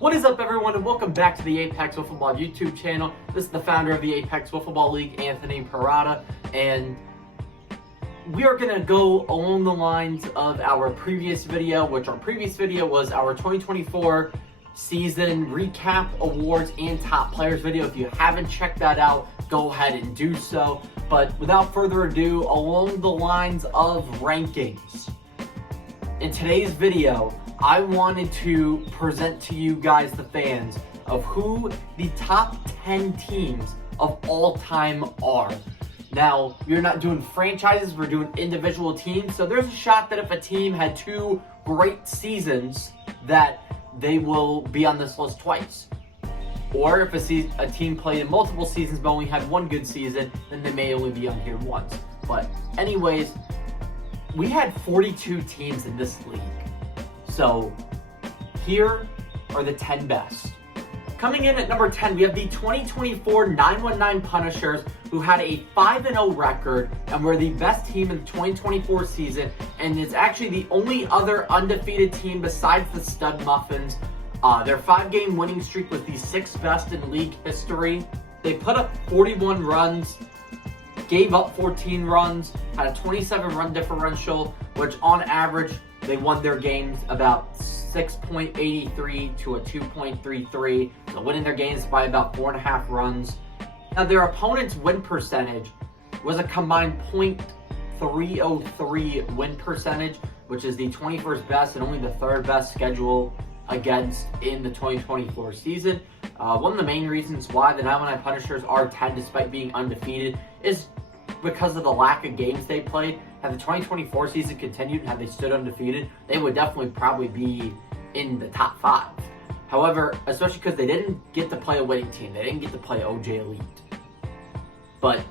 What is up, everyone, and welcome back to the Apex Wiffle Ball YouTube channel. This is the founder of the Apex Wiffle Ball League, Anthony Parada, and we are going to go along the lines of our previous video, which our previous video was our 2024 season recap, awards, and top players video. If you haven't checked that out, go ahead and do so. But without further ado, along the lines of rankings, in today's video, I wanted to present to you guys, the fans, of who the top 10 teams of all time are. Now, we're not doing franchises, we're doing individual teams, so there's a shot that if a team had two great seasons, that they will be on this list twice. Or if a team played in multiple seasons but only had one good season, then they may only be on here once. But anyways, we had 42 teams in this league. So, here are the 10 best. Coming in at number 10, we have the 2024 919 Punishers, who had a 5-0 record and were the best team in the 2024 season, and is actually the only other undefeated team besides the Stud Muffins. Their 5-game winning streak was the 6th best in league history. They put up 41 runs, gave up 14 runs, had a 27-run differential, which on average, they won their games about 6.83 to a 2.33, so winning their games by about 4.5 runs. Now, their opponent's win percentage was a combined .303 win percentage, which is the 21st best and only the 3rd best schedule against in the 2024 season. One of the main reasons why the 919 Punishers are 10 despite being undefeated is because of the lack of games they played. Had the 2024 season continued and had they stood undefeated, they would definitely probably be in the top 5. However, especially because they didn't get to play a winning team, they didn't get to play OJ Elite. But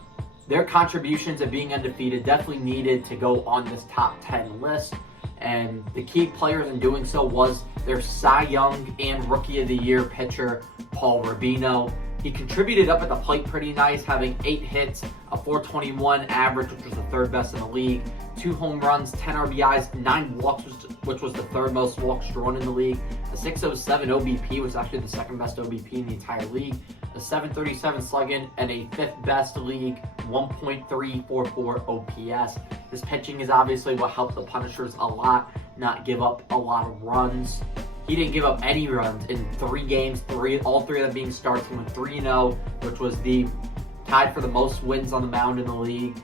their contributions of being undefeated definitely needed to go on this top 10 list. And the key players in doing so was their Cy Young and Rookie of the Year pitcher, Paul Rubino. He contributed up at the plate pretty nice, having 8 hits, a .421 average, which was the 3rd best in the league, 2 home runs, 10 RBIs, 9 walks, which was the 3rd most walks drawn in the league, a .607 OBP, which was actually the 2nd best OBP in the entire league, a .737 slugging, and a 5th best league 1.344 OPS. His pitching is obviously what helped the Punishers a lot, not give up a lot of runs. He didn't give up any runs in 3 games, all 3 of them being starts. He went 3-0, which was tied for the most wins on the mound in the league.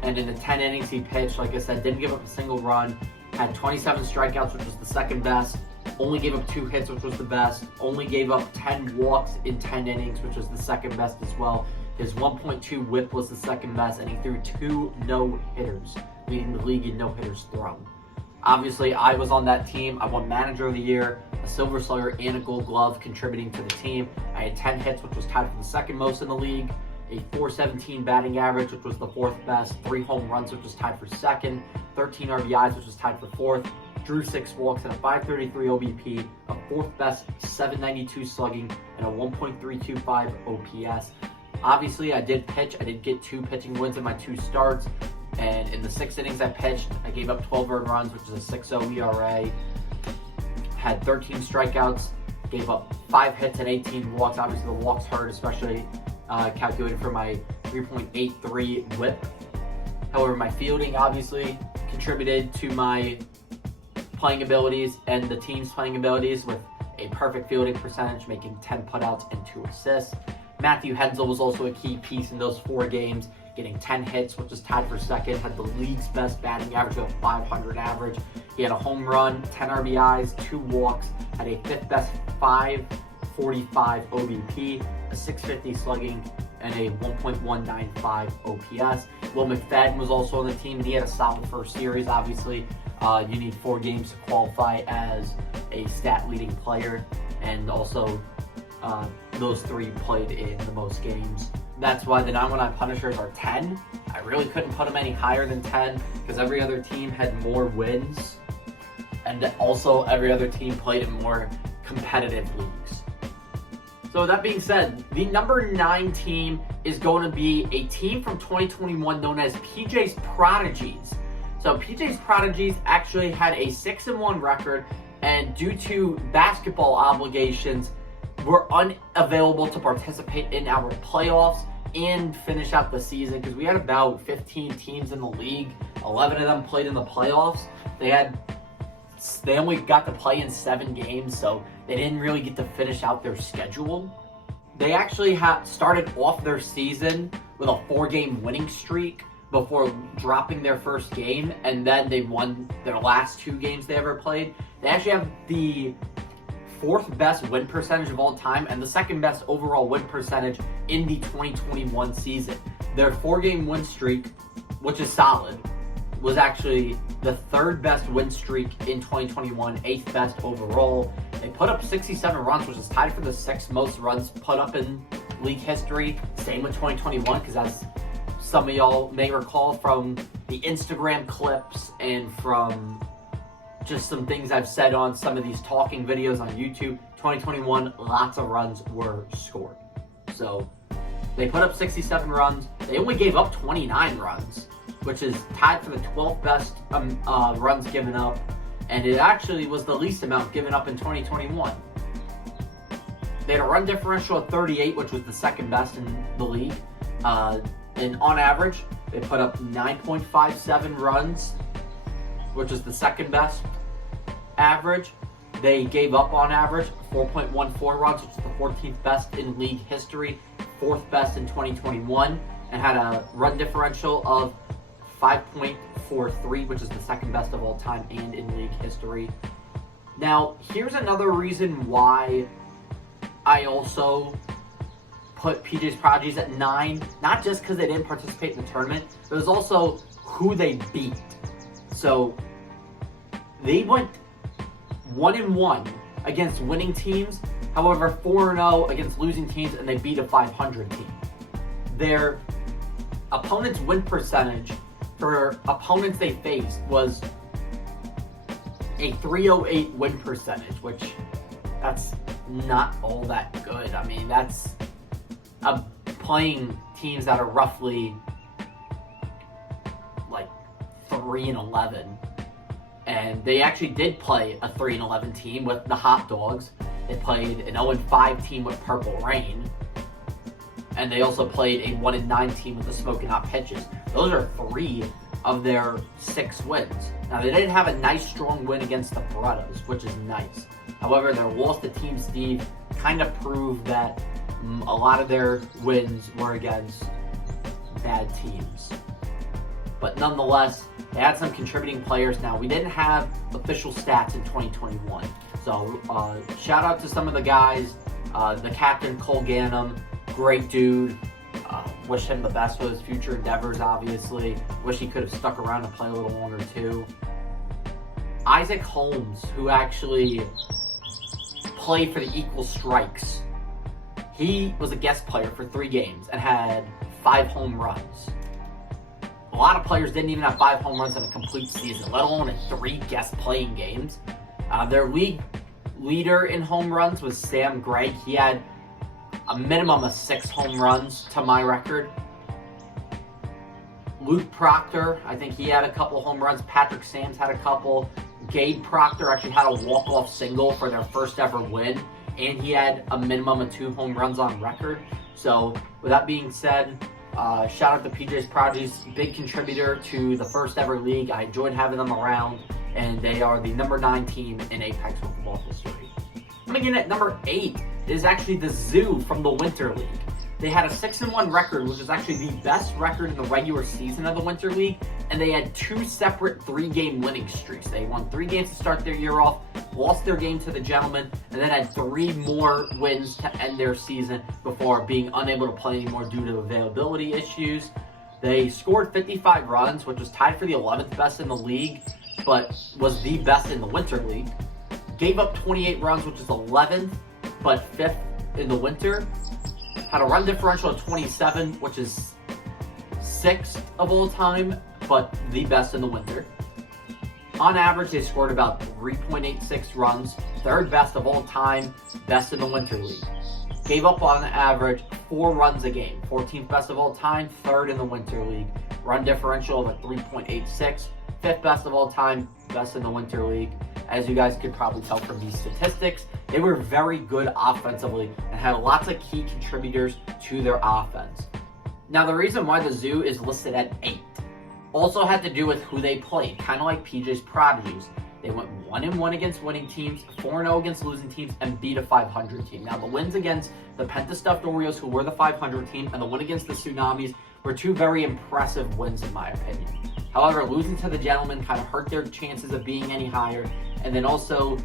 And in the 10 innings he pitched, like I said, didn't give up a single run, had 27 strikeouts, which was the 2nd best, only gave up 2 hits, which was the best, only gave up 10 walks in 10 innings, which was the 2nd best as well. His 1.2 whip was the 2nd best, and he threw 2 no-hitters, leading the league in no-hitters thrown. Obviously, I was on that team. I won Manager of the Year, a Silver Slugger, and a Gold Glove contributing to the team. I had 10 hits, which was tied for the 2nd most in the league, a .417 batting average, which was the 4th best, 3 home runs, which was tied for 2nd, 13 RBIs, which was tied for 4th, drew 6 walks, and a .533 OBP, a 4th best 792 slugging, and a 1.325 OPS. Obviously, I did pitch. I did get 2 pitching wins in my 2 starts. And in the 6 innings I pitched, I gave up 12 earned runs, which is a 6.0 ERA. Had 13 strikeouts, gave up 5 hits and 18 walks. Obviously, the walks hurt, especially calculated for my 3.83 whip. However, my fielding obviously contributed to my playing abilities and the team's playing abilities with a perfect fielding percentage, making 10 putouts and 2 assists. Matthew Hensel was also a key piece in those 4 games, getting 10 hits, which was tied for 2nd, had the league's best batting average of 500 average. He had a home run, 10 RBIs, 2 walks, had a 5th best 545 OBP, a 650 slugging, and a 1.195 OPS. Will McFadden was also on the team, and he had a solid first series. Obviously, you need 4 games to qualify as a stat-leading player, and also those 3 played in the most games. That's why the 919 Punishers are 10. I really couldn't put them any higher than 10 because every other team had more wins, and also every other team played in more competitive leagues. So with that being said, the number 9 team is going to be a team from 2021 known as PJ's Prodigies. So PJ's Prodigies actually had a 6-1 record and due to basketball obligations, were unavailable to participate in our playoffs and finish out the season because we had about 15 teams in the league. 11 of them played in the playoffs. They only got to play in 7 games, so they didn't really get to finish out their schedule. They actually started off their season with a 4-game winning streak before dropping their first game, and then they won their last 2 games they ever played. They actually have the 4th best win percentage of all time and the 2nd best overall win percentage in the 2021 season. Their 4-game win streak, which is solid, was actually the 3rd best win streak in 2021, 8th best overall. They put up 67 runs, which is tied for the 6th most runs put up in league history. Same with 2021, because as some of y'all may recall from the Instagram clips and from just some things I've said on some of these talking videos on YouTube, 2021, lots of runs were scored. So they put up 67 runs. They only gave up 29 runs, which is tied for the 12th best runs given up, and it actually was the least amount given up in 2021. They had a run differential of 38, which was the 2nd best in the league, and on average, they put up 9.57 runs, which is the 2nd best average. They gave up on average 4.14 runs, which is the 14th best in league history, 4th best in 2021, and had a run differential of 5.43, which is the 2nd best of all time and in league history. Now, here's another reason why I also put PJ's Prodigies at 9, not just because they didn't participate in the tournament, but it was also who they beat. So they went 1-1 against winning teams, however 4-0 against losing teams, and they beat a 500 team. Their opponent's win percentage for opponents they faced was a 308 win percentage, which that's not all that good. I mean, that's playing teams that are roughly like 3-11. And they actually did play a 3-11 team with the Hot Dogs. They played an 0-5 team with Purple Rain. And they also played a 1-9 team with the Smoking Hot Pitches. Those are 3 of their 6 wins. Now, they didn't have a nice, strong win against the Berettas, which is nice. However, their loss to Team Steve kind of proved that a lot of their wins were against bad teams. But nonetheless, they had some contributing players. Now, we didn't have official stats in 2021. So, shout out to some of the guys. The captain, Cole Gannum, great dude. Wish him the best for his future endeavors, obviously. Wish he could have stuck around and play a little longer, too. Isaac Holmes, who actually played for the Equal Strikes. He was a guest player for 3 games and had 5 home runs. A lot of players didn't even have 5 home runs in a complete season, let alone in 3 guest playing games. Their league leader in home runs was Sam Gregg. He had a minimum of 6 home runs to my record. Luke Proctor, I think he had a couple home runs. Patrick Sams had a couple. Gabe Proctor actually had a walk-off single for their first ever win, and he had a minimum of 2 home runs on record. So, with that being said, shout out to PJ's Prodigies, big contributor to the first ever league. I enjoyed having them around, and they are the number 9 team in Apex Wiffle Ball history. Coming in at number 8 is actually the Zoo from the Winter League. They had a 6-1 record, which is actually the best record in the regular season of the Winter League, and they had 2 separate 3-game winning streaks. They won 3 games to start their year off, lost their game to the Gentlemen, and then had 3 more wins to end their season before being unable to play anymore due to availability issues. They scored 55 runs, which was tied for the 11th best in the league, but was the best in the Winter League. Gave up 28 runs, which is 11th, but 5th in the winter. Had a run differential of 27, which is 6th of all time, but the best in the winter. On average, they scored about 3.86 runs, 3rd best of all time, best in the Winter League. Gave up on average 4 runs a game, 14th best of all time, 3rd in the Winter League. Run differential of a 3.86, 5th best of all time, best in the Winter League. as you guys could probably tell from these statistics. They were very good offensively and had lots of key contributors to their offense. Now, the reason why the Zoo is listed at 8 also had to do with who they played, kind of like PJ's Prodigies. They went 1-1 against winning teams, 4-0 against losing teams, and beat a 500 team. Now, the wins against the Penta-Stuffed Oreos, who were the 500 team, and the win against the Tsunamis were two very impressive wins, in my opinion. However, losing to the Gentlemen kind of hurt their chances of being any higher. And then also,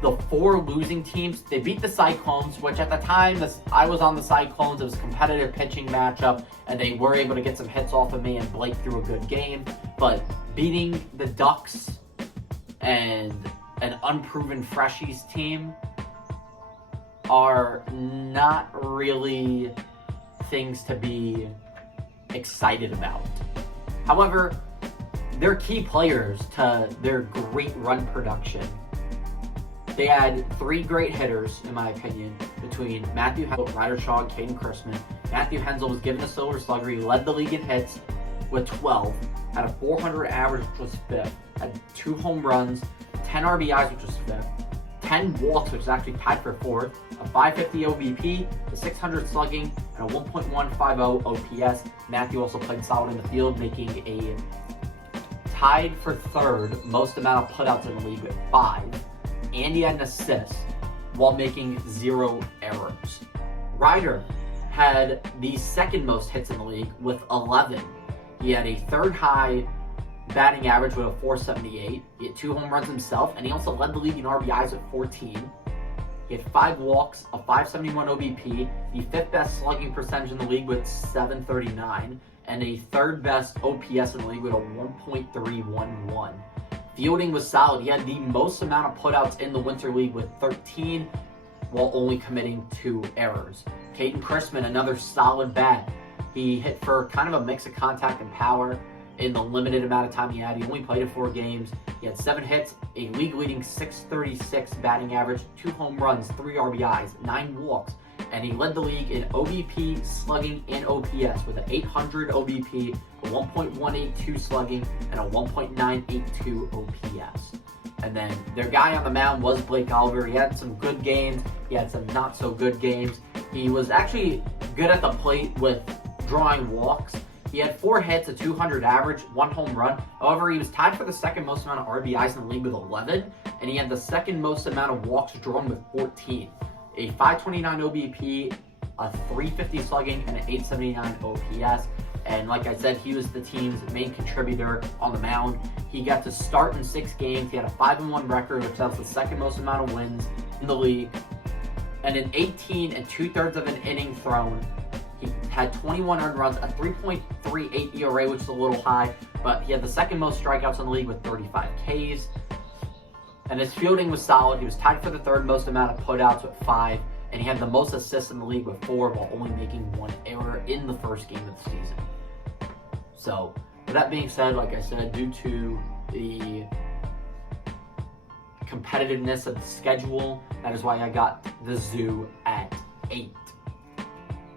the 4 losing teams, they beat the Cyclones, which at the time, I was on the Cyclones. It was a competitive pitching matchup, and they were able to get some hits off of me, and Blake threw a good game. But beating the Ducks and an unproven Freshies team are not really things to be excited about. However, they're key players to their great run production. They had 3 great hitters, in my opinion, between Matthew Hensel, Ryder Shaw, and Caden Chrisman. Matthew Hensel was given the Silver Slugger. He led the league in hits with 12, had a 400 average, which was 5th, had 2 home runs, 10 RBIs, which was 5th, 10 walks, which is actually tied for 4th, a 550 OBP, a 600 slugging, and a 1.150 OPS. Matthew also played solid in the field, making a tied for 3rd most amount of putouts in the league with 5, and he had an assist while making 0 errors. Ryder had the 2nd most hits in the league with 11. He had a 3rd high batting average with a 478. He had 2 home runs himself, and he also led the league in RBIs with 14. He had 5 walks, a 571 OBP, the 5th best slugging percentage in the league with 739, and a 3rd best OPS in the league with a 1.311. Fielding was solid. He had the most amount of putouts in the Winter League with 13, while only committing 2 errors. Caden Chrisman, another solid bat. He hit for kind of a mix of contact and power in the limited amount of time he had. He only played in 4 games. He had 7 hits, a league-leading 636 batting average, 2 home runs, 3 RBIs, 9 walks, and he led the league in OBP, slugging, and OPS with an 800 OBP, a 1.182 slugging, and a 1.982 OPS. And then their guy on the mound was Blake Oliver. He had some good games. He had some not so good games. He was actually good at the plate with drawing walks. He had 4 hits, a 200 average, 1 home run. However, he was tied for the 2nd most amount of RBIs in the league with 11, and he had the 2nd most amount of walks drawn with 14. A 529 OBP, a 350 slugging, and an 879 OPS. And like I said, he was the team's main contributor on the mound. He got to start in 6 games. He had a 5-1 record, which was the 2nd most amount of wins in the league. And in 18 2/3 of an inning thrown, he had 21 earned runs, a 3.38 ERA, which is a little high, but he had the 2nd most strikeouts in the league with 35 Ks. And his fielding was solid. He was tied for the 3rd most amount of putouts with 5, and he had the most assists in the league with 4, while only making 1 error in the 1st game of the season. So, with that being said, like I said, due to the competitiveness of the schedule, that is why I got the Zoo at 8.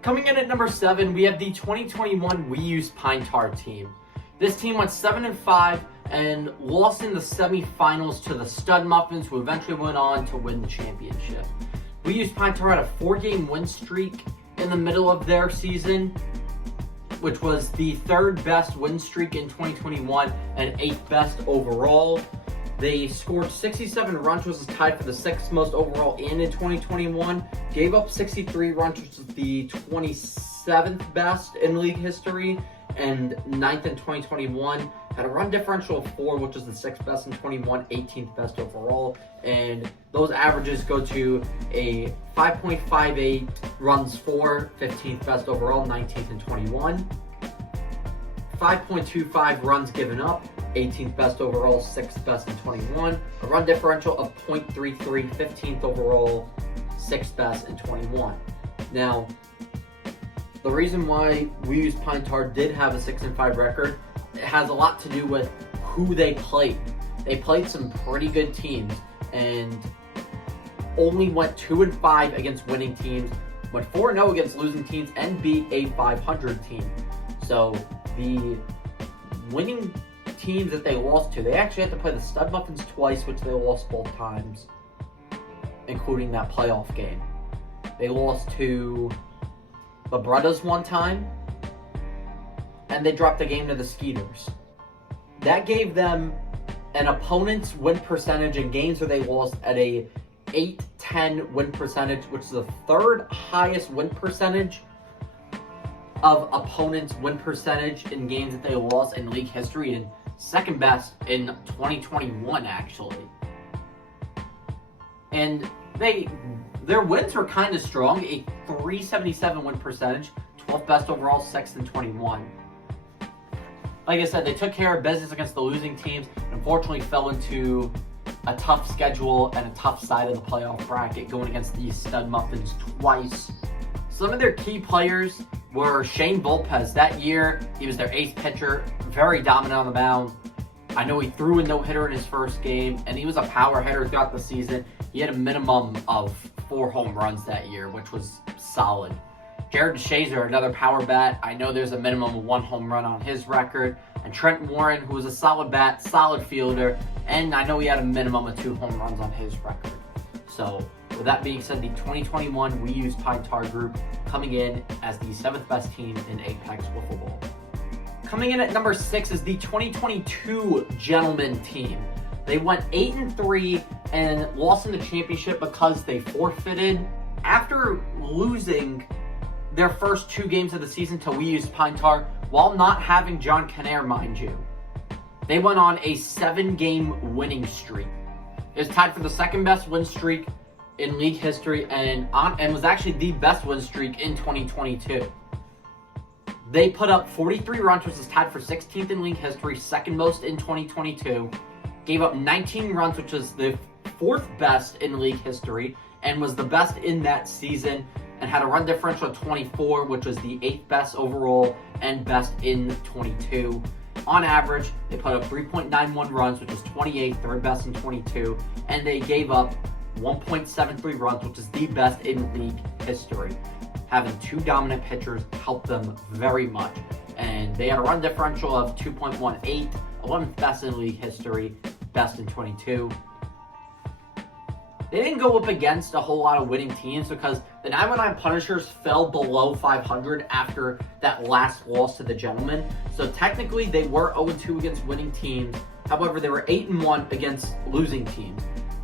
Coming in at number 7, we have the 2021 We Use Pine Tar team. This team went 7-5 and lost in the semifinals to the Stud Muffins, who eventually went on to win the championship. We Use Pine Tar had a 4-game win streak in the middle of their season, which was the 3rd best win streak in 2021 and 8th best overall. They scored 67 runs, which was tied for the 6th most overall and in 2021. Gave up 63 runs, which is the 27th best in league history, and 9th in 2021. Had a run differential of 4, which is the 6th best in 21, 18th best overall. And those averages go to a 5.58 runs for, 15th best overall, 19th in 21. 5.25 runs given up, 18th best overall, 6th best in 21. A run differential of .33, 15th overall, 6th best in 21. Now, the reason why We Use Pine Tar did have a 6-5 record, it has a lot to do with who they played. They played some pretty good teams and only went 2-5 against winning teams, went 4-0 against losing teams, and beat a 500 team. So the winning teams that they lost to, they actually had to play the Stud Muffins twice, which they lost both times, including that playoff game. They lost to the Brothers one time, and they dropped the game to the Skeeters. That gave them an opponent's win percentage in games where they lost at a 8-10 win percentage, which is the third highest win percentage of opponents' win percentage in games that they lost in league history, and second best in 2021 actually. And their wins were kind of strong, a 377 win percentage, 12th best overall, 6th in 21. Like I said, they took care of business against the losing teams, and unfortunately fell into a tough schedule and a tough side of the playoff bracket, going against the Stud Muffins twice. Some of their key players were Shane Volpez. That year, he was their ace pitcher, very dominant on the mound. I know he threw a no-hitter in his first game, and he was a power hitter throughout the season. He had a minimum of 4 home runs that year, which was solid. Jared DeShazer, another power bat. I know there's a minimum of 1 home run on his record. And Trent Warren, who was a solid bat, solid fielder, and I know he had a minimum of 2 home runs on his record. So, with that being said, the 2021 We Use Pine Tar group coming in as the 7th best team in Apex Wiffle Ball. Coming in at number 6 is the 2022 Gentlemen team. They went 8-3 and lost in the championship because they forfeited after losing their first 2 games of the season to We Use Pine Tar, while not having John Canair, mind you. They went on a 7-game winning streak. It was tied for the second best win streak in league history, and was actually the best win streak in 2022. They put up 43 runs, which is tied for 16th in league history, second most in 2022. Gave up 19 runs, which is the 4th best in league history, and was the best in that season, and had a run differential of 24, which was the 8th best overall and best in 22. On average, they put up 3.91 runs, which was 28th, 3rd best in 22, and they gave up 1.73 runs, which is the best in league history. Having 2 dominant pitchers helped them very much, and they had a run differential of 2.18, 11th best in league history, best in 22. They didn't go up against a whole lot of winning teams because the 919 Punishers fell below 500 after that last loss to the Gentlemen. So technically they were 0-2 against winning teams. However, they were 8-1 against losing teams.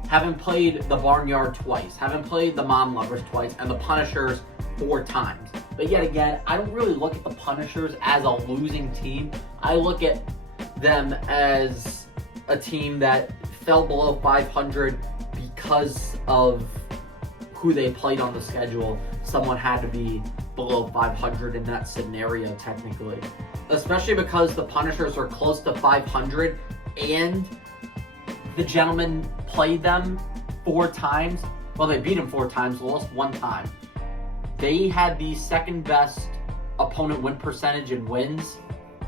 Having played the Barnyard twice, having played the Mom Lovers twice, and the Punishers 4 times. But yet again, I don't really look at the Punishers as a losing team. I look at them as a team that fell below 500 because of who they played on the schedule. Someone had to be below 500 in that scenario, technically. Especially because the Punishers were close to 500 and the Gentlemen played them 4 times. Well, they beat them 4 times, lost 1 time. They had the 2nd best opponent win percentage in wins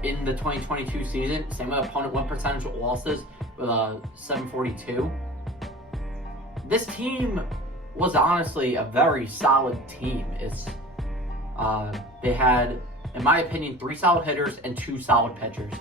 in the 2022 season. Same with opponent win percentage with losses with a 742. This team was honestly a very solid team. They had, in my opinion, 3 solid hitters and 2 solid pitchers.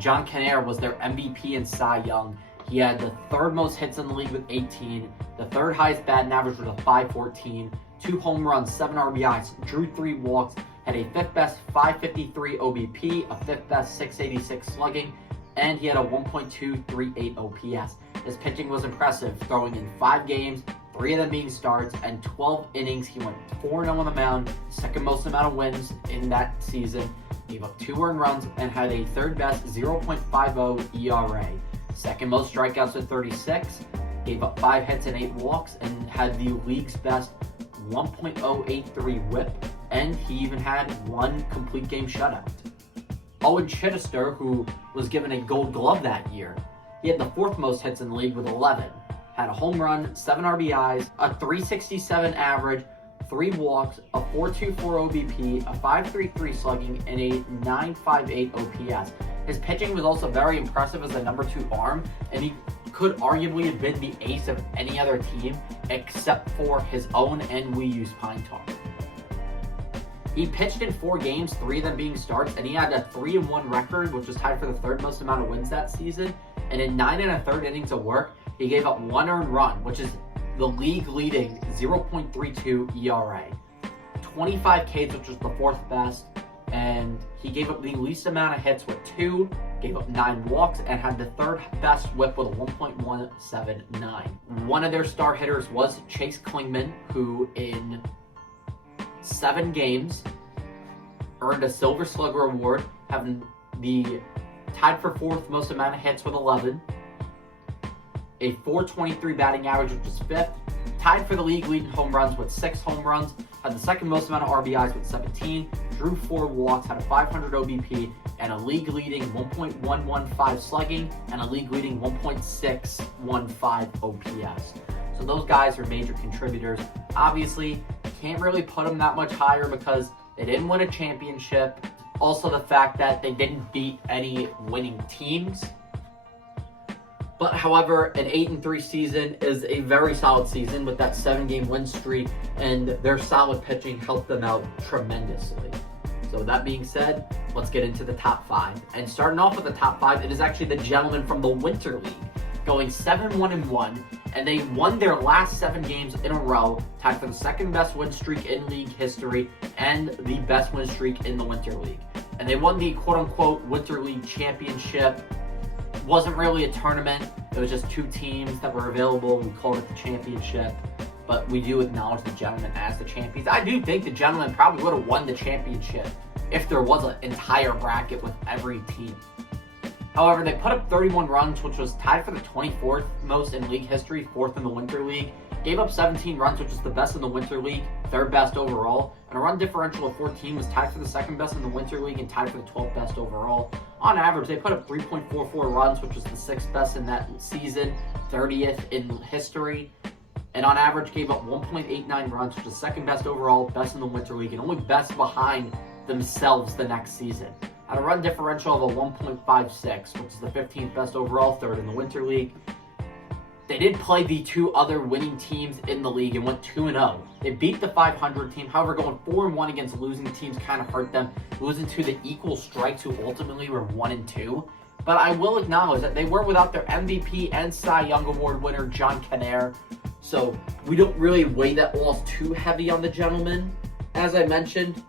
John Canair was their MVP and Cy Young. He had the 3rd most hits in the league with 18, the 3rd highest batting average with a 514, 2 home runs, 7 RBIs, drew 3 walks, had a 5th best 553 OBP, a 5th best 686 slugging, and he had a 1.238 OPS. His pitching was impressive, throwing in 5 games, 3 of them being starts, and 12 innings. He went 4-0 on the mound, 2nd most amount of wins in that season, gave up 2 earned runs, and had a 3rd best 0.50 ERA. 2nd most strikeouts with 36, gave up 5 hits and 8 walks, and had the league's best 1.083 whip, and he even had 1 complete game shutout. Owen Chittister, who was given a Gold Glove that year, he had the 4th most hits in the league with 11, had a home run, 7 RBIs, a 367 average, 3 walks, a 424 OBP, a 533 slugging, and a 958 OPS. His pitching was also very impressive as a number 2 arm, and he could arguably have been the ace of any other team except for his own and We Use Pine Tar. He pitched in 4 games, 3 of them being starts, and he had a 3-1 record, which was tied for the 3rd most amount of wins that season. And in 9 1/3 innings of work, he gave up 1 earned run, which is the league-leading 0.32 ERA. 25 Ks, which was the 4th best, and he gave up the least amount of hits with 2, gave up 9 walks, and had the 3rd best whip with a 1.179. One of their star hitters was Chase Klingman, who in 7 games earned a Silver Slugger award, having the tied for 4th most amount of hits with 11, a .423 batting average, which was 5th, tied for the league leading home runs with 6 home runs, had the 2nd most amount of RBIs with 17, drew 4 walks, had a 500 OBP, and a league leading 1.115 slugging, and a league leading 1.615 OPS. So those guys are major contributors. Obviously, can't really put them that much higher because they didn't win a championship. Also, the fact that they didn't beat any winning teams. But however, an 8-3 season is a very solid season with that 7-game win streak, and their solid pitching helped them out tremendously. So that being said, let's get into the top 5. And starting off with the top 5, it is actually the gentlemen from the Winter League, going 7-1-1, and they won their last 7 games in a row, tied for the 2nd best win streak in league history and the best win streak in the Winter League. And they won the quote-unquote Winter League championship. Wasn't really a tournament. It was just 2 teams that were available. We called it the championship. But we do acknowledge the gentlemen as the champions. I do think the gentlemen probably would have won the championship if there was an entire bracket with every team. However, they put up 31 runs, which was tied for the 24th most in league history, 4th in the Winter League. Gave up 17 runs, which was the best in the Winter League, 3rd best overall. And a run differential of 14 was tied for the 2nd best in the Winter League and tied for the 12th best overall. On average, they put up 3.44 runs, which was the 6th best in that season, 30th in history. And on average, gave up 1.89 runs, which was 2nd best overall, best in the Winter League, and only best behind themselves the next season. Had a run differential of a 1.56, which is the 15th best overall, 3rd in the Winter League. They did play the 2 other winning teams in the league and went 2-0. They beat the 500 team. However, going 4-1 against losing teams kind of hurt them. Losing to the Equal Strikes, who ultimately were 1-2. But I will acknowledge that they were without their MVP and Cy Young Award winner, John Canaire. So we don't really weigh that loss too heavy on the gentlemen. As I mentioned,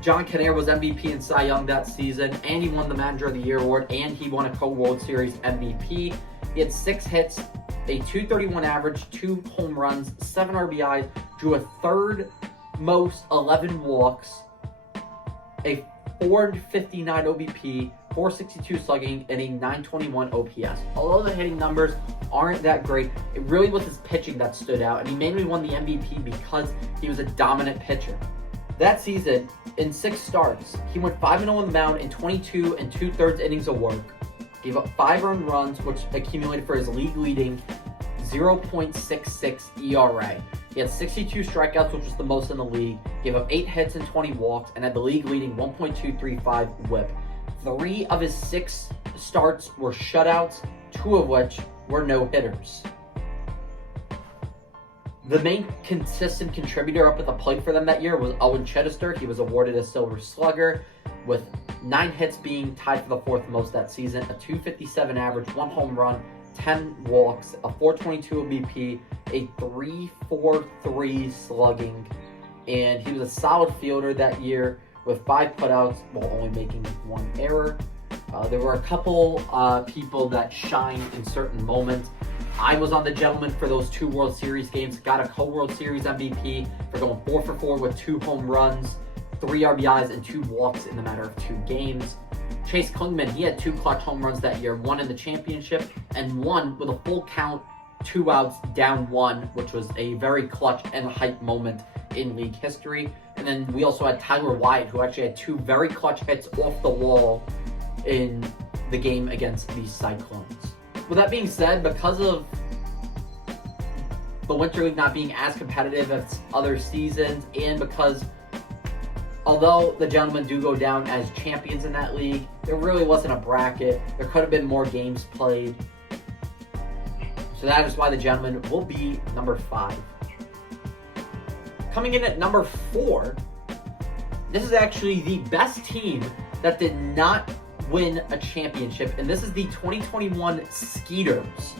John Canaire was MVP and Cy Young that season, and he won the Manager of the Year award, and he won a Co-World Series MVP. He had 6 hits, a .231 average, 2 home runs, 7 RBIs, drew a 3rd most 11 walks, a .459 OBP, .462 slugging, and a .921 OPS. Although the hitting numbers aren't that great, it really was his pitching that stood out, and he mainly won the MVP because he was a dominant pitcher. That season, in 6 starts, he went 5-0 on the mound in 22 2/3 innings of work. Gave up 5 earned runs, which accumulated for his league-leading 0.66 ERA. He had 62 strikeouts, which was the most in the league. Gave up 8 hits and 20 walks, and had the league-leading 1.235 WHIP. 3 of his 6 starts were shutouts, 2 of which were no-hitters. The main consistent contributor up at the plate for them that year was Owen Chittister. He was awarded a Silver Slugger, with 9 hits being tied for the 4th most that season, a .257 average, 1 home run, 10 walks, a .422 OBP, a .343 slugging, and he was a solid fielder that year with 5 putouts while only making 1 error. There were a couple people that shined in certain moments. I was on the gentleman for those 2 World Series games, got a Co-World Series MVP for going 4 for 4 with 2 home runs, 3 RBIs, and 2 walks in the matter of 2 games. Chase Klingman, he had 2 clutch home runs that year, 1 in the championship and 1 with a full count, 2 outs, down 1, which was a very clutch and hype moment in league history. And then we also had Tyler Wyatt, who actually had 2 very clutch hits off the wall in the game against the Cyclones. With that being said, because of the Winter League not being as competitive as other seasons, and because although the gentlemen do go down as champions in that league, there really wasn't a bracket. There could have been more games played. So that is why the gentlemen will be number 5. Coming in at number 4, This is actually the best team that did not win a championship, and this is the 2021 Skeeters.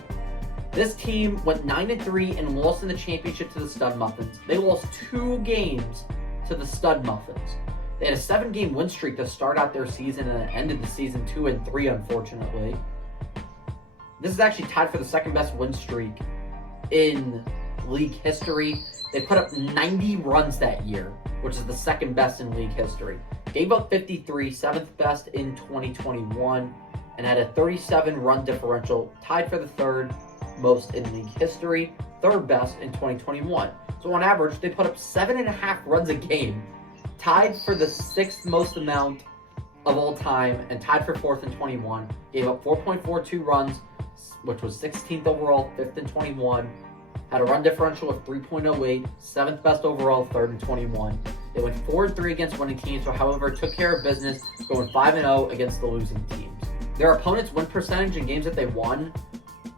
This team went 9-3 and lost in the championship to the Stud Muffins. They lost 2 games to the Stud Muffins. They had a 7-game win streak to start out their season and then ended the season 2-3, unfortunately. This is actually tied for the second best win streak in league history. They put up 90 runs that year, which is the second best in league history. Gave up 53, 7th best in 2021, and had a 37 run differential, tied for the third most in league history, third best in 2021. So on average, they put up 7.5 runs a game, tied for the 6th most amount of all time, and tied for 4th in 21. Gave up 4.42 runs, which was 16th overall, 5th in 21. Had a run differential of 3.08, 7th best overall, 3rd in 21. They went 4-3 against winning teams, so however, took care of business, going 5-0 against the losing teams. Their opponent's win percentage in games that they won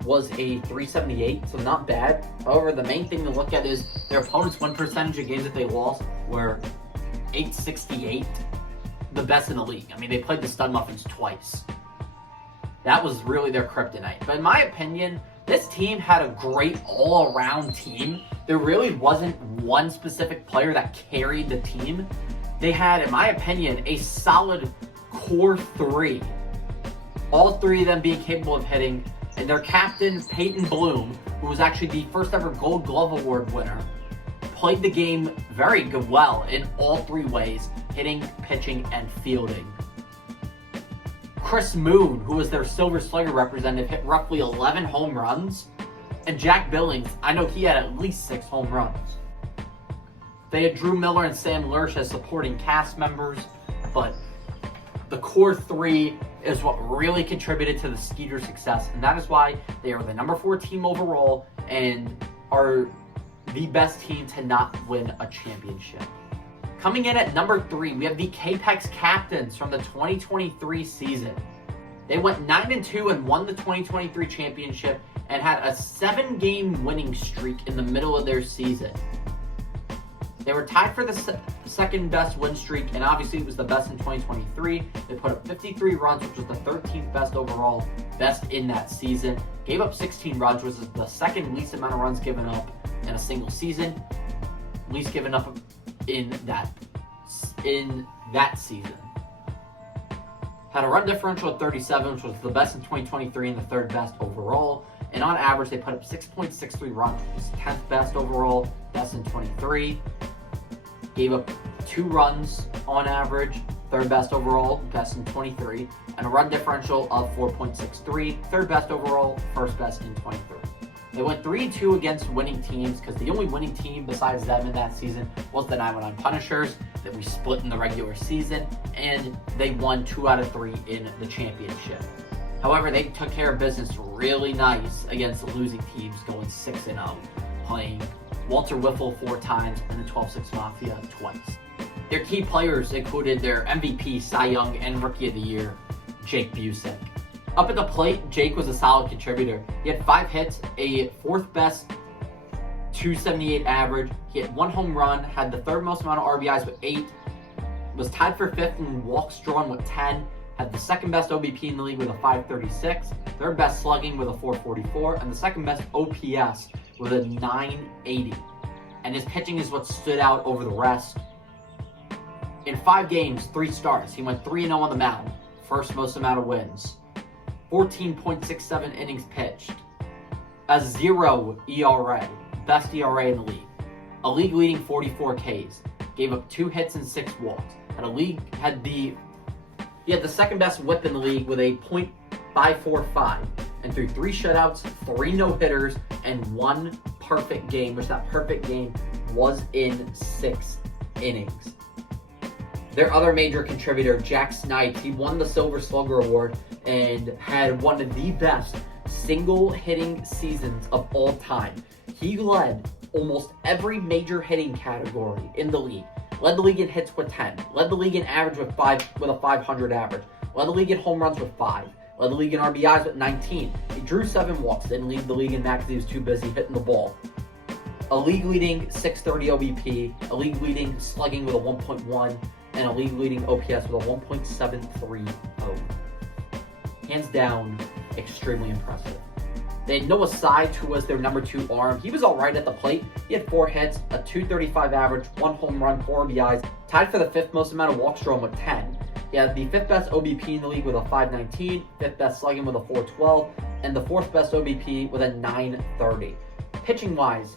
was a 378, so not bad. However, the main thing to look at is their opponent's win percentage in games that they lost were 868, the best in the league. I mean, they played the Stud Muffins twice. That was really their kryptonite. But in my opinion, this team had a great all-around team. There really wasn't one specific player that carried the team. They had, in my opinion, a solid core 3. All 3 of them being capable of hitting. And their captain, Peyton Bloom, who was actually the first ever Gold Glove Award winner, played the game very well in all 3 ways, hitting, pitching, and fielding. Chris Moon, who was their Silver Slugger representative, hit roughly 11 home runs. And Jack Billings, I know he had at least 6 home runs. They had Drew Miller and Sam Lurch as supporting cast members, but the core 3 is what really contributed to the Skeeter success, and that is why they are the number 4 team overall and are the best team to not win a championship. Coming in at number 3, we have the Apex Captains from the 2023 season. They went 9-2 and won the 2023 championship and had a 7-game winning streak in the middle of their season. They were tied for the second best win streak, and obviously it was the best in 2023. They put up 53 runs, which was the 13th best overall, best in that season. Gave up 16 runs, which is the second least amount of runs given up in a single season. Least given up in that season. Had a run differential of 37, which was the best in 2023 and the 3rd best overall. And on average, they put up 6.63 runs, which was 10th best overall, best in 23. Gave up 2 runs on average, 3rd best overall, best in 23. And a run differential of 4.63, 3rd best overall, 1st best in 23. They went 3-2 against winning teams because the only winning team besides them in that season was the 919 Punishers that we split in the regular season, and they won 2 out of 3 in the championship. However, they took care of business really nice against the losing teams, going 6-0, playing Walter Wiffle 4 times and the 12-6 Mafia twice. Their key players included their MVP, Cy Young, and Rookie of the Year, Jake Busick. Up at the plate, Jake was a solid contributor. He had 5 hits, a 4th best 278 average. He had 1 home run, had the 3rd most amount of RBIs with 8, was tied for 5th in walks drawn with 10, had the 2nd best OBP in the league with a 536, 3rd best slugging with a 444, and the 2nd best OPS with a 980. And his pitching is what stood out over the rest. In 5 games, 3 starts, he went 3-0 on the mound, 1st most amount of wins, 14.67 innings pitched, a 0 ERA, best ERA in the league, a league-leading 44 Ks, gave up 2 hits and 6 walks, he had the 2nd best whip in the league with a .545, and threw 3 shutouts, 3 no-hitters, and 1 perfect game, which that perfect game was in 6 innings. Their other major contributor, Jack Snipes, he won the Silver Slugger Award and had one of the best single hitting seasons of all time. He led almost every major hitting category in the league. Led the league in hits with 10. Led the league in average with a 500 average. Led the league in home runs with 5. Led the league in RBIs with 19. He drew 7 walks. Didn't lead the league in that because he was too busy hitting the ball. A league-leading 630 OBP. A league-leading slugging with a 1.1. and a league-leading OPS with a 1.730. Hands down, extremely impressive. They had Noah Side, who was their number 2 arm. He was all right at the plate. He had 4 hits, a .235 average, 1 home run, 4 RBIs, tied for the 5th most amount of walks drawn with 10. He had the 5th best OBP in the league with a 519, 5th best slugging with a 412, and the 4th best OBP with a 930. Pitching-wise,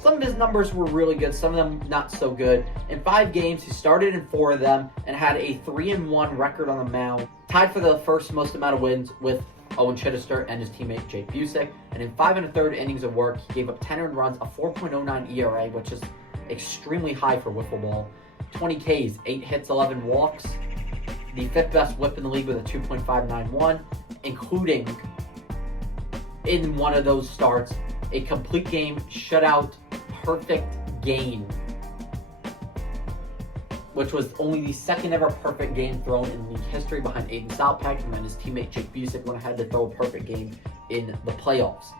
some of his numbers were really good, some of them not so good. In 5 games, he started in 4 of them and had a 3-1 record on the mound, tied for the 1st most amount of wins with Owen Chittister and his teammate Jake Busick. And in 5 1/3 innings of work, he gave up 10 earned runs, a 4.09 ERA, which is extremely high for wiffle ball. 20 Ks, 8 hits, 11 walks. The 5th best whip in the league with a 2.591, including, in one of those starts, a complete game shutout perfect game, which was only the 2nd ever perfect game thrown in league history behind Aiden Salpak, and then his teammate Jake Busick went ahead to throw a perfect game in the playoffs.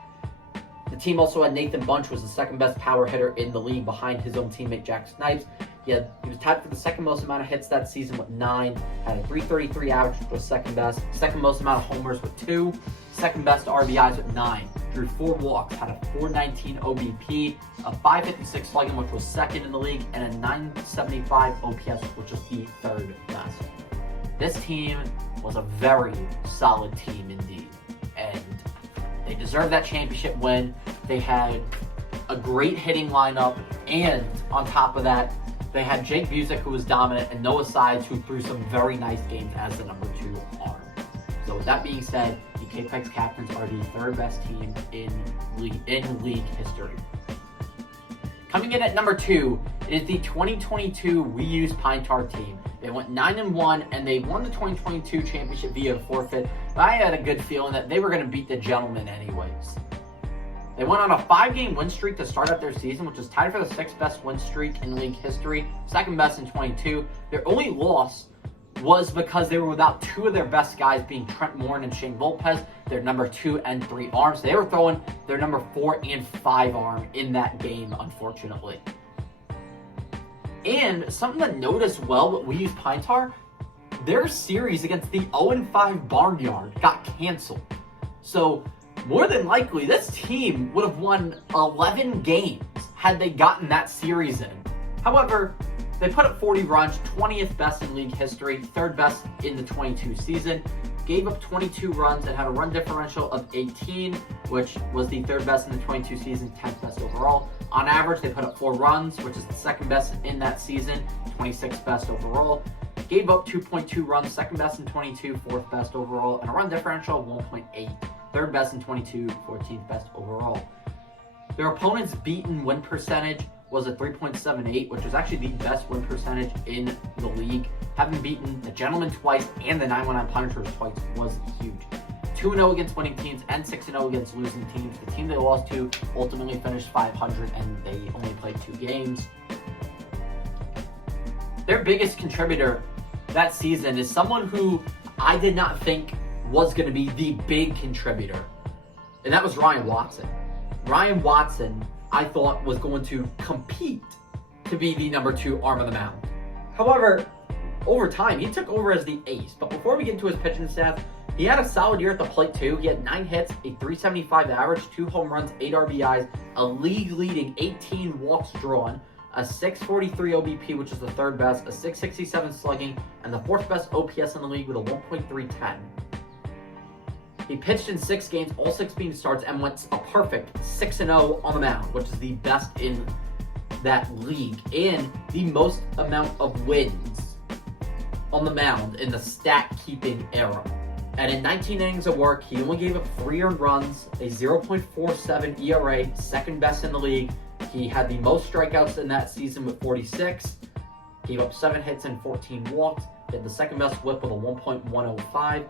The team also had Nathan Bunch, who was the 2nd best power hitter in the league behind his own teammate Jack Snipes. He was tied for the 2nd most amount of hits that season with 9, had a .333 average, which was 2nd best, 2nd most amount of homers with 2, 2nd best RBIs with 9, drew 4 walks, had a 419 OBP, a 556 slugging, which was 2nd in the league, and a 975 OPS, which was the 3rd best. This team was a very solid team indeed, and they deserved that championship win. They had a great hitting lineup, and on top of that, they had Jake Busick, who was dominant, and Noah Sides, who threw some very nice games as the number 2 arm. So with that being said, the Apex Captains are the 3rd best team in league history. Coming in at number 2 is the 2022 We Use Pine Tar team. They went 9-1, and they won the 2022 championship via a forfeit, but I had a good feeling that they were going to beat the Gentlemen anyways. They went on a 5-game win streak to start out their season, which is tied for the 6th best win streak in league history, 2nd best in 22. Their only loss was because they were without 2 of their best guys, being Trent Warren and Shane Lopez, their number 2 and 3 arms. They were throwing their number 4 and 5 arm in that game, unfortunately. And something to note as well, what We Use Pine Tar, their series against the 0-5 Barnyard got canceled. So more than likely, this team would have won 11 games had they gotten that series in. However, they put up 40 runs, 20th best in league history, 3rd best in the 22 season, gave up 22 runs, and had a run differential of 18, which was the 3rd best in the 22 season, 10th best overall. On average, they put up 4 runs, which is the 2nd best in that season, 26th best overall. Gave up 2.2 runs, 2nd best in 22, 4th best overall, and a run differential of 1.8. 3rd best in 22, 14th best overall. Their opponent's beaten win percentage was a 3.78, which was actually the best win percentage in the league. Having beaten the Gentlemen twice and the 919 Punishers twice was huge. 2-0 against winning teams and 6-0 against losing teams. The team they lost to ultimately finished 500, and they only played 2 games. Their biggest contributor that season is someone who I did not think was going to be the big contributor, and that was Ryan Watson. Ryan Watson, I thought, was going to compete to be the number 2 arm of the mound. However, over time, he took over as the ace. But before we get into his pitching stats, he had a solid year at the plate too. He had 9 hits, a .375 average, 2 home runs, 8 RBIs, a league-leading 18 walks drawn, a .643 OBP, which is the 3rd best, a .667 slugging, and the 4th best OPS in the league with a 1.310. He pitched in 6 games, all 6 being starts, and went a perfect 6-0 on the mound, which is the best in that league, and the most amount of wins on the mound in the stat-keeping era. And in 19 innings of work, he only gave up 3 earned runs, a 0.47 ERA, 2nd best in the league. He had the most strikeouts in that season with 46, gave up 7 hits and 14 walks, he had the 2nd best whip with a 1.105,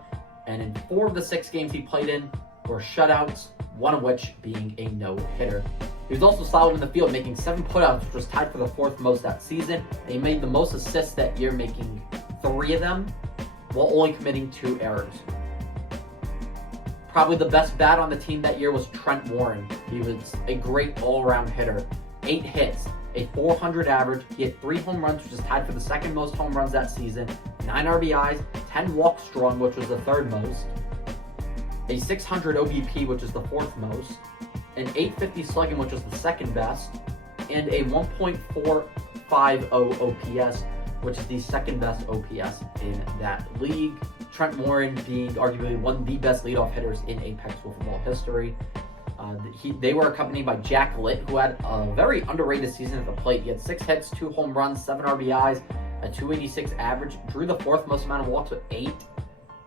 and in 4 of the 6 games he played in were shutouts, one of which being a no-hitter. He was also solid in the field, making 7 putouts, which was tied for the 4th most that season. And he made the most assists that year, making 3 of them, while only committing 2 errors. Probably the best bat on the team that year was Trent Warren. He was a great all-around hitter. 8 hits, a .400 average. He had 3 home runs, which is tied for the second most home runs that season, 9 RBIs, 10 walks strung, which was the third most, a .600 OBP, which is the fourth most, an .850 slugging, which was the second best, and a .450 OPS, which is the second best OPS in that league. Trent Warren being arguably one of the best leadoff hitters in Apex Wiffle Ball history. They were accompanied by Jack Litt, who had a very underrated season at the plate. He had 6 hits, 2 home runs, 7 RBIs, a .286 average, drew the fourth most amount of walks with 8,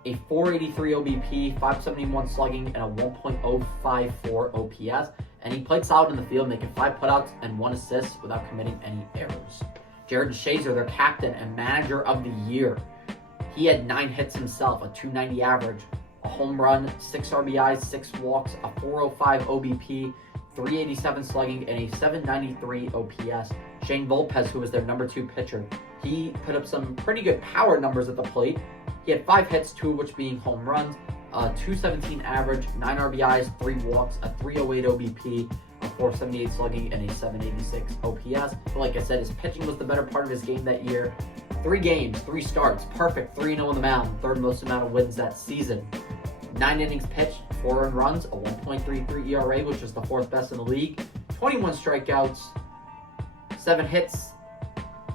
a .483 OBP, .571 slugging, and a .054 OPS. And he played solid in the field, making 5 putouts and 1 assist without committing any errors. Jared Shazer, their captain and manager of the year, he had 9 hits himself, a .290 average, a home run, 6 RBIs, 6 walks, a .405 OBP, .387 slugging, and a .793 OPS. Shane Volpez, who was their number 2 pitcher, he put up some pretty good power numbers at the plate. He had 5 hits, 2 of which being home runs, a .217 average, 9 RBIs, 3 walks, a .308 OBP, a .478 slugging, and a .786 OPS. But like I said, his pitching was the better part of his game that year. 3 games, 3 starts, perfect, 3-0 on the mound, third most amount of wins that season. 9 innings pitched, 4 earned runs, a 1.33 ERA, which was the 4th best in the league, 21 strikeouts, 7 hits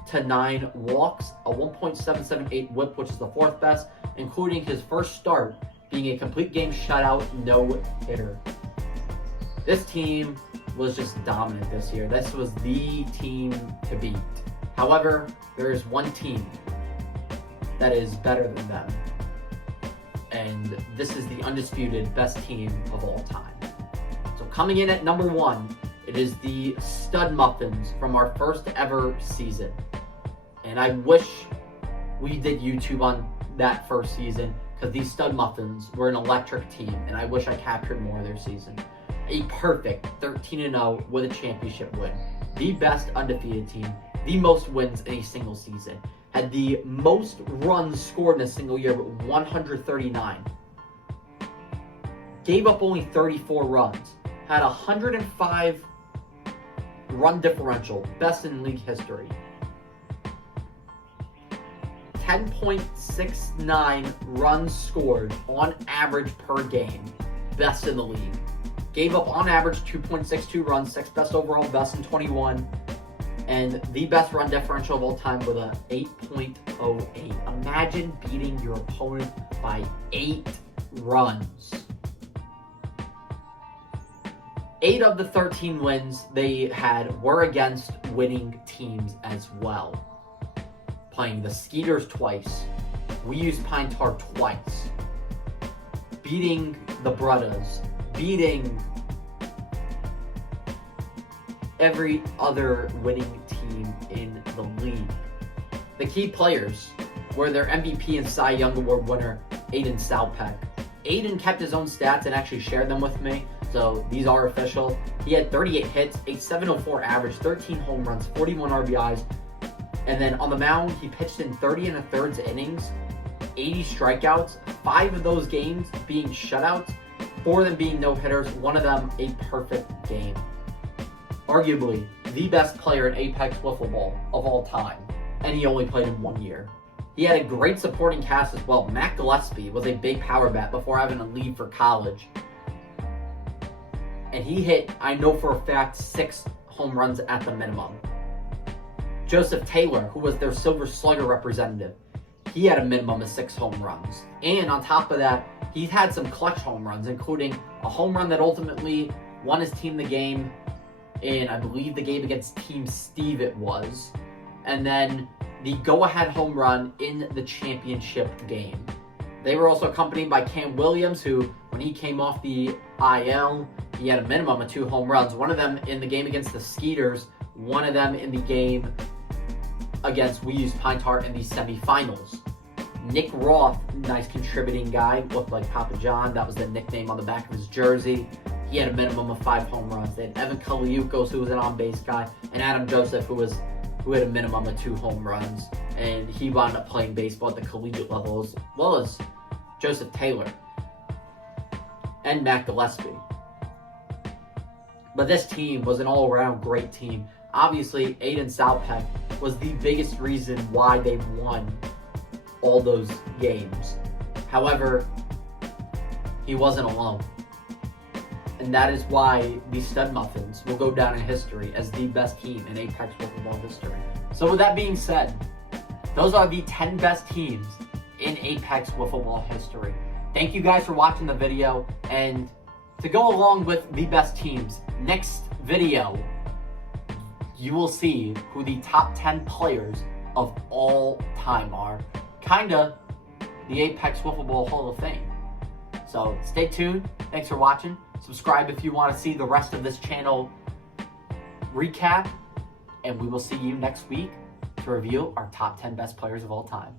to 9 walks, a 1.778 whip, which is the 4th best, including his first start being a complete game shutout no-hitter. This team was just dominant this year. This was the team to beat. However, there is one team that is better than them, and this is the undisputed best team of all time. So coming in at number 1, it is the Stud Muffins from our first ever season. And I wish we did YouTube on that first season, because these Stud Muffins were an electric team, and I wish I captured more of their season. A perfect 13-0 with a championship win. The best undefeated team. The most wins in a single season. Had the most runs scored in a single year with 139. Gave up only 34 runs. Had 105 run differential. Best in league history. 10.69 runs scored on average per game. Best in the league. Gave up on average 2.62 runs, 6th best overall, best in 21, and the best run differential of all time with a 8.08. Imagine beating your opponent by 8 runs. 8 of the 13 wins they had were against winning teams as well. Playing the Skeeters twice, We Use Pine Tar twice, beating the Brothers, beating every other winning team in the league. The key players were their MVP and Cy Young Award winner, Aiden Salpeck. Aiden kept his own stats and actually shared them with me, so these are official. He had 38 hits, a .704 average, 13 home runs, 41 RBIs, and then on the mound, he pitched in 30 1/3 innings, 80 strikeouts, 5 of those games being shutouts, 4 of them being no-hitters, 1 of them a perfect game. Arguably, the best player in Apex Wiffle Ball of all time, and he only played in 1 year. He had a great supporting cast as well. Matt Gillespie was a big power bat before having to leave for college. And he hit, I know for a fact, 6 home runs at the minimum. Joseph Taylor, who was their Silver Slugger representative, he had a minimum of 6 home runs. And on top of that, he's had some clutch home runs, including a home run that ultimately won his team the game in, I believe, the game against Team Steve it was. And then the go-ahead home run in the championship game. They were also accompanied by Cam Williams, who, when he came off the IL, he had a minimum of 2 home runs. One of them in the game against the Skeeters, one of them in the game against We Use Pine Tar in the semifinals. Nick Roth, nice contributing guy, looked like Papa John. That was the nickname on the back of his jersey. He had a minimum of 5 home runs. They had Evan Kaliukos, who was an on-base guy, and Adam Joseph, who had a minimum of 2 home runs. And he wound up playing baseball at the collegiate level, as well as Joseph Taylor and Matt Gillespie. But this team was an all-around great team. Obviously, Aiden Salpeck was the biggest reason why they won all those games. However, he wasn't alone. And that is why the Stud Muffins will go down in history as the best team in Apex Wiffle Ball history. So with that being said, those are the 10 best teams in Apex Wiffle Ball history. Thank you guys for watching the video, and to go along with the best teams, next video, you will see who the top 10 players of all time are. Kinda the Apex Wiffle Ball Hall of Fame. So stay tuned. Thanks for watching. Subscribe if you want to see the rest of this channel recap. And we will see you next week to review our top 10 best players of all time.